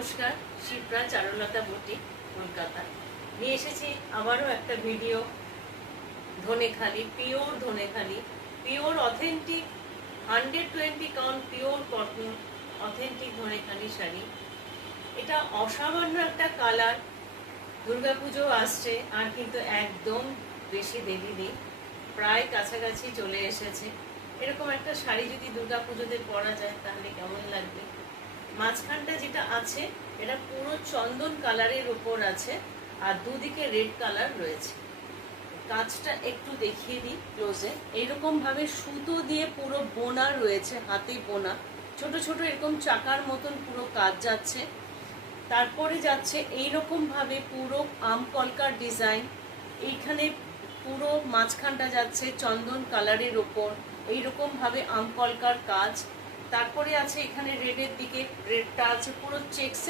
নমস্কার, শিপ্রা চারুলতা বুটিক কলকাতা নিয়ে এসেছি আবারও একটা video. Dhanekhali, pure Dhanekhali, pure authentic 120 count pure cotton authentic Dhanekhali sari. এটা অসামান্য একটা কালার। দুর্গাপুজো আসছে আর কিন্তু একদম বেশি দেরি নেই, প্রায় কাছাকাছি চলে এসেছে। এরকম একটা শাড়ি যদি দুর্গাপুজোতে পরা যায় তাহলে কেমন লাগবে। মাঝখানটা যেটা আছে এটা পুরো চন্দন কালারের উপর আছে আর দুদিকে রেড কালার রয়েছে। কাজটা একটু দেখিয়ে দিই ক্লোজে। এইরকম ভাবে সুতো দিয়ে পুরো বোনা রয়েছে, হাতে বোনা, ছোট ছোট এরকম চাকার মতন পুরো কাজ যাচ্ছে। তারপরে যাচ্ছে এইরকম ভাবে পুরো আম কলকার ডিজাইন। এইখানে পুরো মাঝখানটা যাচ্ছে চন্দন কালারের ওপর, এইরকম ভাবে আম কলকার কাজ। তারপরে আছে এখানে রেডের দিকে, রেডটা আছে পুরো চেকস